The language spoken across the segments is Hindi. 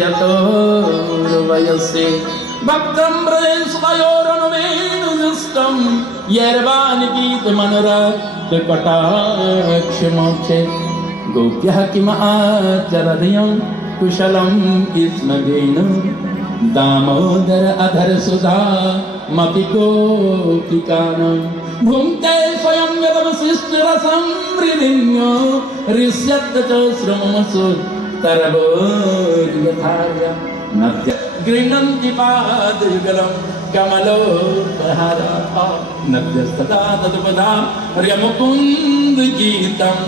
यतोर्वयसे भक्तं प्रेष्वयोरनुमेनुदुष्टं यैर्वाणि गीतमनुरक्तकटाक्षमोक्षे गोप्यः किमाचरधियं कुशलं स्मगेन दामोदर अधर सुधा मपि गोपिकानां भुङ्क्ते स्वयं यदवशिष्टरसं हृदिन्यो ऋष्यत् च श्रमसु तरवोर्यथार्य नद्य गृह्णन्ति पादयुगलं कमलोपहाराः नद्यस्तदा तदुपदा मुकुन्द गीतम्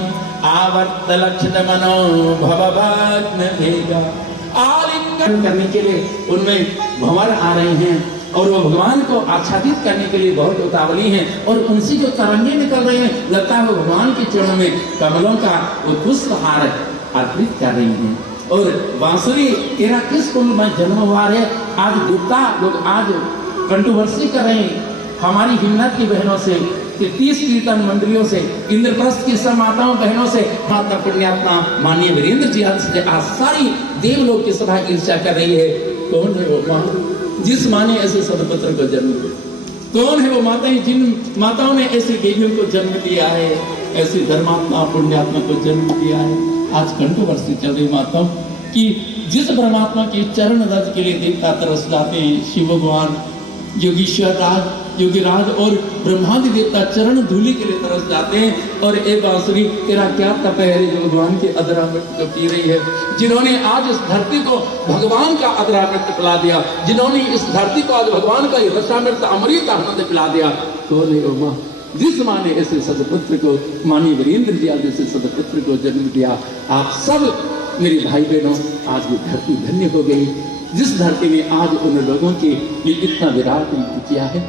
आवर्तलक्षितमनो भवभाग्नभेगा आलिंगन करने के लिए उनमें भंवर आ रहे हैं और वो भगवान को आच्छादित करने के लिए बहुत उतावली हैं और उनसे जो तरंगे निकल रहे हैं लगता है वो भगवान के चरणों में कमलों का वो पुष्प हार अर्पित कर रही हैं। और बांसुरी तेरा किस कुंड में जन्म हुआ है। आज गुप्ता लोग आज कंट्रोवर्सी कर रहे हैं हमारी हिम्मत की बहनों से 30 कीर्तन मंडलियों से इंद्रप्रस्थ की सब माताओं बहनों से माता पुण्यात्मा माननीय वीरेंद्र जी आज सारी देवलोक की सभा ईर्ष्या कर रही है। कौन है वो माँ जिस माँ ने ऐसे सदपुत्र को जन्म दिया। कौन है वो माताएं जिन माताओं ने ऐसी देवियों को जन्म दिया है ऐसी धर्मात्मा पुण्यात्मा को जन्म दिया है। आज कंट्रोवर्सी चल रही माताओं कि जिस परमात्मा के चरण रज के लिए देवता तरस जाते हैं शिव भगवान योगीश्वर राज योगीराज और ब्रह्मादि देवता चरण धूलि के लिए तरस जाते हैं। और एक बांसुरी तेरा क्या तप है जो भगवान के अधरामृत को पी रही है। जिन्होंने आज इस धरती को भगवान का अधरामृत पिला दिया जिन्होंने इस धरती को आज भगवान का रसामृत अमृत आनंद पिला दिया तो माँ जिस माँ ने ऐसे सदपुत्र को माननीय वीरेंद्र जी आज ऐसे सदपुत्र को जन्म दिया। आप सब मेरे भाई बहनों आज ये धरती धन्य हो गई जिस धरती ने आज उन लोगों के लिए इतना विराट किया है।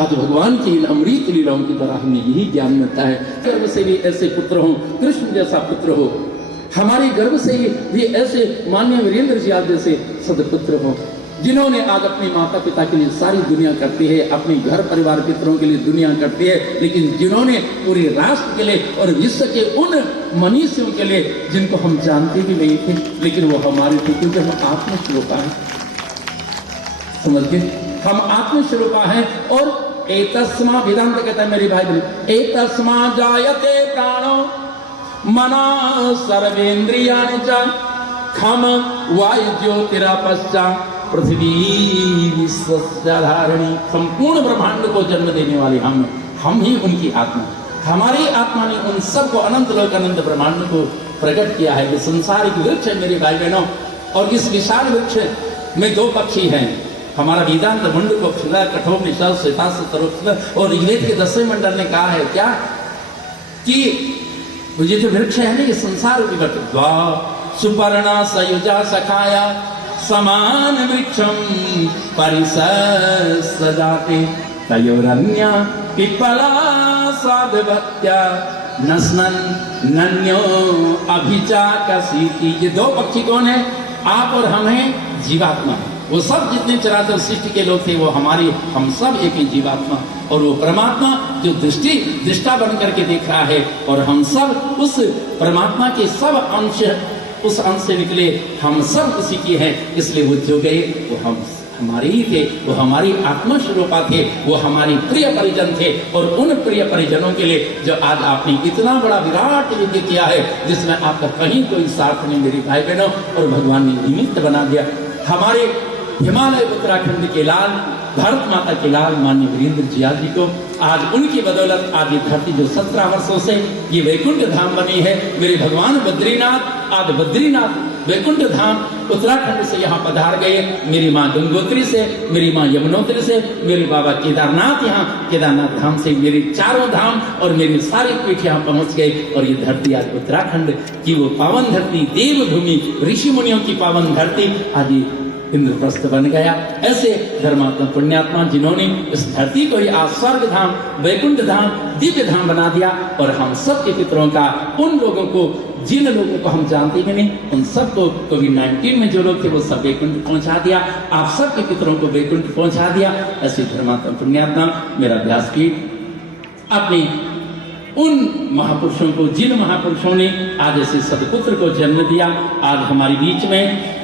आज भगवान की इन अमृत लीलाओं की तरह हमें यही ज्ञान मिलता है। गर्भ से भी ऐसे पुत्र हो कृष्ण जैसा पुत्र हो हमारे गर्भ से भी ऐसे माननीय वीरेंद्र जी आज जैसे सदपुत्र हो जिन्होंने आज अपने माता पिता के लिए सारी दुनिया करती है अपने घर परिवार पितरों के लिए दुनिया करती है लेकिन जिन्होंने पूरे राष्ट्र के लिए और विश्व के उन मनीषियों के लिए जिनको हम जानते भी नहीं थे लेकिन वो हमारे थे क्योंकि हम आत्मस्वरूपा हैं। समझ गए हम आत्मस्वरूपा हैं। और एतस्मा वेदांत कहता है मेरे भाई बहन एतस्मा जायते प्राणो मना सर्वेन्द्रियाणि च खम वायु ज्योतिरापश्चा पृथ्वी विश्वधारिणी संपूर्ण ब्रह्मांड को जन्म देने वाले हम ही उनकी आत्मा हमारी आत्मा ने उन सबको अनंत लोक अनंत ब्रह्मांड को प्रकट किया है। ये संसार एक वृक्ष है मेरे भाई बहनों और इस विशाल वृक्ष में दो पक्षी हैं हमारा वेदांत मुंड को खिला कठोर निशाल श्वेतास और ऋग्वेद के 10वें मंडल ने कहा है क्या कि ये जो वृक्ष है ना ये संसार विवर्तित सुपर्णा सयुजा सखाया समान वृक्षम परिसजाते तयोरन्या पिप्पला साधवत्या नस्नन नन्यो अभिचाकसीति। ये दो पक्षी कौन है आप और हम हैं जीवात्मा। वो सब जितने चराचर सृष्टि के लोग थे वो हमारी हम सब एक ही जीवात्मा और वो परमात्मा जो दृष्टा बन करके देख रहा है और हम सब उस परमात्मा के सब अंश उस अंश से निकले हम सब उसी की हैं इसलिए वो जो गए वो हम हमारे ही थे वो हमारी आत्मस्वरूपा थे वो हमारी प्रिय परिजन थे। और उन प्रिय परिजनों के लिए जो आज आपने इतना बड़ा विराट यज्ञ किया है जिसमें आपका कहीं कोई साथ नहीं मेरी भाई बहनों और भगवान ने निमित्त बना दिया। हमारे हिमालय उत्तराखंड के लाल भारत माता के लाल माननीय वीरेंद्र जी जी को आज उनकी बदौलत आज ये धरती जो 17 वर्षों से ये वैकुंठ धाम बनी है। मेरे भगवान बद्रीनाथ आज बद्रीनाथ वैकुंठ धाम उत्तराखंड से यहाँ पधार गए। मेरी माँ गंगोत्री से मेरी माँ यमुनोत्री से मेरे बाबा केदारनाथ यहाँ केदारनाथ धाम से मेरे चारों धाम और मेरी सारी पीठ यहाँ पहुँच गए। और ये धरती आज उत्तराखंड की वो पावन धरती देवभूमि ऋषि मुनियों की पावन धरती आज इंद्रप्रस्थ बन गया। ऐसे धर्मात्मा पुण्यात्मा जिन्होंने इस धरती को ही आज स्वर्ग धाम वैकुंठ धाम दिव्य धाम बना दिया। और हम सब के पितरों का उन लोगों को जिन लोगों को हम जानते ही नहीं उन सबको कोविड-19 में जो लोग थे वो सब वैकुंठ पहुंचा दिया। आप सबके पितरों को वैकुंठ पहुंचा दिया। ऐसे धर्मात्मा पुण्यात्मा मेरा व्यासपीठ अपने उन महापुरुषों को जिन महापुरुषों ने आज ऐसे सदपुत्र को जन्म दिया आज हमारे बीच में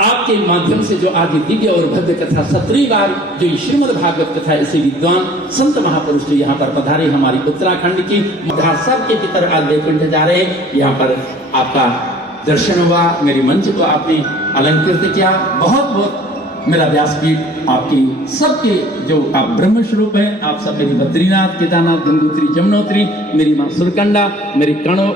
आपके माध्यम से जो आज दिव्य और भव्य कथा 17वीं बार जो श्रीमद् भागवत कथा ऐसे विद्वान संत महापुरुष जो यहाँ पर पधारे हमारी उत्तराखंड की सब के पितर आज वैकुंठ जा रहे हैं। यहाँ पर आपका दर्शन हुआ, मेरी मंच को आपने अलंकृत किया। बहुत बहुत मेरा व्यासपीठ आपकी सबके जो आप ब्रह्म स्वरूप है, आप सब मेरी बद्रीनाथ, केदारनाथ, गंगोत्री, जमुनोत्री, मेरी माँ सुरकंडा, मेरी कणो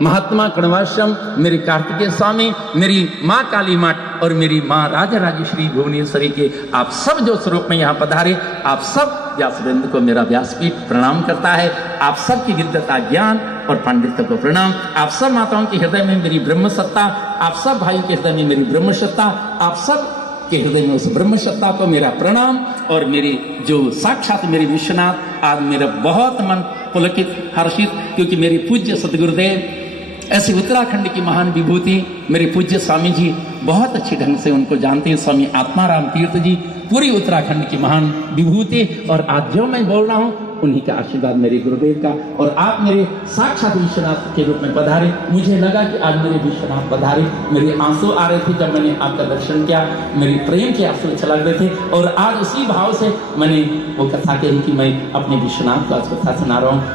महात्मा कणवाश्रम, मेरे कार्तिकेय स्वामी, मेरी माँ काली मठ और मेरी माँ राजा राजेश्वरी भुवनेश्वरी के आप सब जो स्वरूप में यहाँ पधारे, आप सब व्यासवृंद को मेरा व्यासपीठ प्रणाम करता है। आप सबकी विद्वता, ज्ञान और पांडित्य को प्रणाम। आप सब माताओं के हृदय में मेरी ब्रह्म सत्ता, आप सब भाइयों के हृदय में मेरी ब्रह्म सत्ता, आप सब के हृदय में उस ब्रह्म सत्ता को मेरा प्रणाम। और मेरे जो साक्षात मेरे विश्वनाथ, आज मेरा बहुत मन पुलकित, हर्षित, क्योंकि मेरे पूज्य सदगुरुदेव ऐसे उत्तराखंड की महान विभूति मेरे पूज्य स्वामी जी बहुत अच्छे ढंग से उनको जानते हैं। स्वामी आत्माराम तीर्थ जी पूरी उत्तराखंड की महान विभूति, और आज जो मैं बोल रहा हूँ उन्हीं का आशीर्वाद मेरे गुरुदेव का। और आप मेरे साक्षात विश्वनाथ के रूप में पधारे। मुझे लगा कि आज मेरे विश्वनाथ पधारे, मेरे आंसू आ रहे थे जब मैंने आपका दर्शन किया, मेरे प्रेम के आंसू छलक रहे थे। और आज उसी भाव से मैंने वो कथा कही कि मैं अपने विश्वनाथ को आज कथा सुना रहा हूँ।